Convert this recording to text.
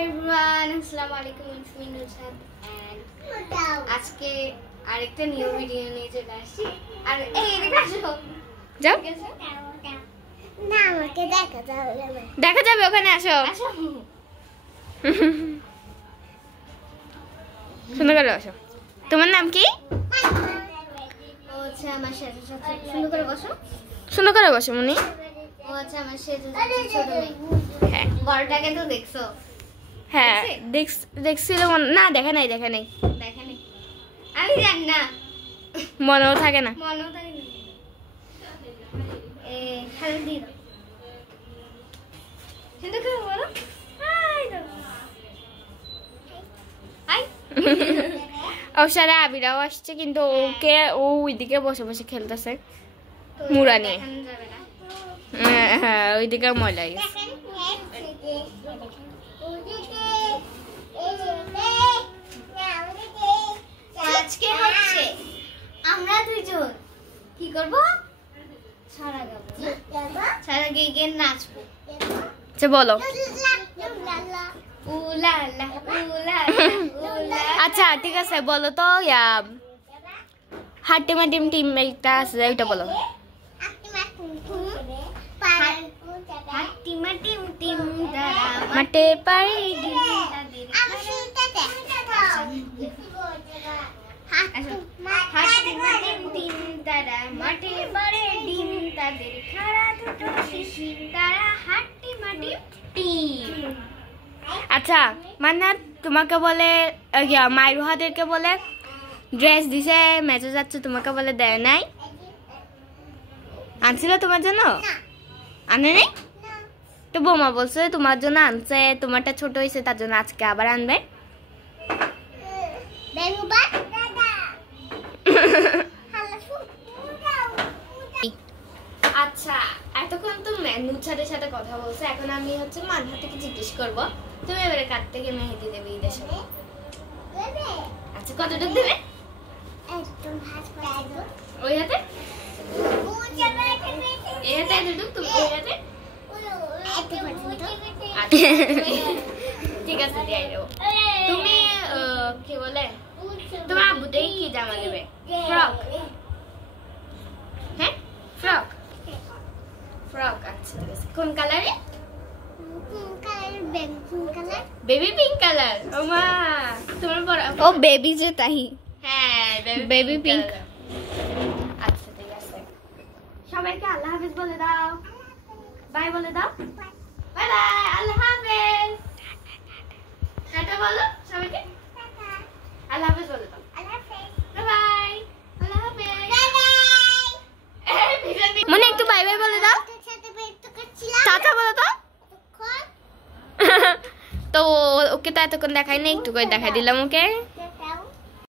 everyone, আসসালামু আলাইকুম, it's me Nushat and আজকে আরেকটা নিউ ভিডিও নিয়ে চলে আসছি। আর এই এদিকে আসো, যাও না আমাকে দেখা যাবে ওখানে আসো। সুন্দর করে বসো। তোমার নাম কি? ও আচ্ছা আমার সাথে সাথে সুন্দর করে বসো। সুন্দর করে বসো মুনি। ও আচ্ছা আমার সাথে ছোট মেয়ে। হ্যাঁ বড়টাকে তো দেখছো? হ্যাঁ দেখছিল না? দেখা নাই দেখে নেই আমি জানি না, মনেও থাকে না। মনেও থাকে না। খালি দিই সুন্দর করে বলো হাই দাও। হাই অবসরে আবিরাও আসছে, কিন্তু ওকে ও ওইদিকে বসে বসে খেলতেছে মুড়া নিয়ে। হ্যাঁ ওইদিকে ময়লা গেছে। আজকে হচ্ছে আমরা দুইজন কি করব? ছাড়া গাবো, ছাড়া গিয়ে নাচবো। আচ্ছা বলো। আচ্ছা ঠিক আছে বলো তো, হাট্টিমা টিম টিম একটা আছে ওইটা বলো। হাট্টিমা টিম টিম তারা মাঠে পাড়ি হাট্টিমা টিম টিম তারা মাঠে পাড়ে ডিম তাদের খাড়া দুটো শিশির তারা হাট্টিমা টিম টিম। আচ্ছা মান্নাত তোমাকে বলে মাইরুহাদেরকে বলে ড্রেস দিছে মেজো যাচ্ছে, তোমাকে বলে দেয় নাই? আনছিল তোমার জন্য? আনে নাই তো? বৌমা বলছে তোমার জন্য আনছে, তোমারটা ছোট হয়েছে তার জন্য আজকে আবার আনবে। আচ্ছা এতক্ষণ তো নুছাদের সাথে কথা বলছে, এখন আমি হচ্ছে মানহা থেকে জিজ্ঞেস করবো তুমি এবারে কার থেকে মেহেদি দেবে ঈদের সময়? আচ্ছা কতটুকু দেবে? ওই হাতে এই হাতে এতটুকু, তুমি ওই হাতে? ঠিক আছে দিয়ে দেবো। তুমি কি বলে তোমার আব্বুটাই কি জামা দেবে? ফ্রক? হ্যাঁ ফ্রক ফ্রক। আচ্ছা ঠিক আছে। কোন কালারে? Baby pink colour. ও মা তোমার বড় ও বেবি যে তাই। হ্যাঁ বেবি পিঙ্ক। আচ্ছা ঠিক আছে, সবাইকে আল্লাহ হাফেজ বলে দাও, বাই বলে দাও। বাই বাই, আল্লাহ হাফেজ। টাটা বলো সবাইকে, আল্লাহ হাফেজ বলে দাও। বাই বাই, আল্লাহ হাফেজ। মনে একটু বাই বাই বলে দাও। টাটা বলো তো। তো ওকে তো এতক্ষণ দেখাই না, একটু করে দেখাই দিলাম ওকে।